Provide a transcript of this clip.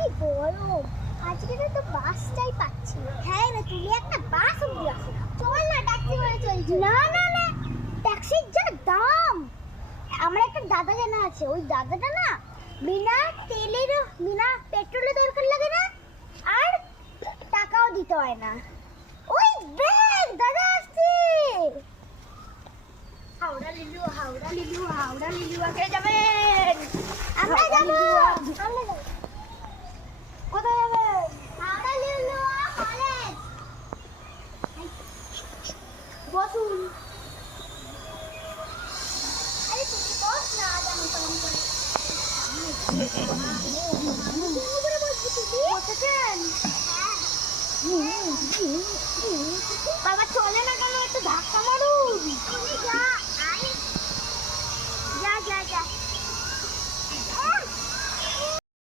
কি গরম, আজকে তো বাসটাই পাচ্ছি না। হ্যাঁ রে, তুমি একটা বাস অব্দি আসো না। চল না, ট্যাক্সি করে চলছি। না না না, ট্যাক্সির যা দাম। আমার একটা দাদা জানা আছে, ওই দাদাটা না বিনা তেলের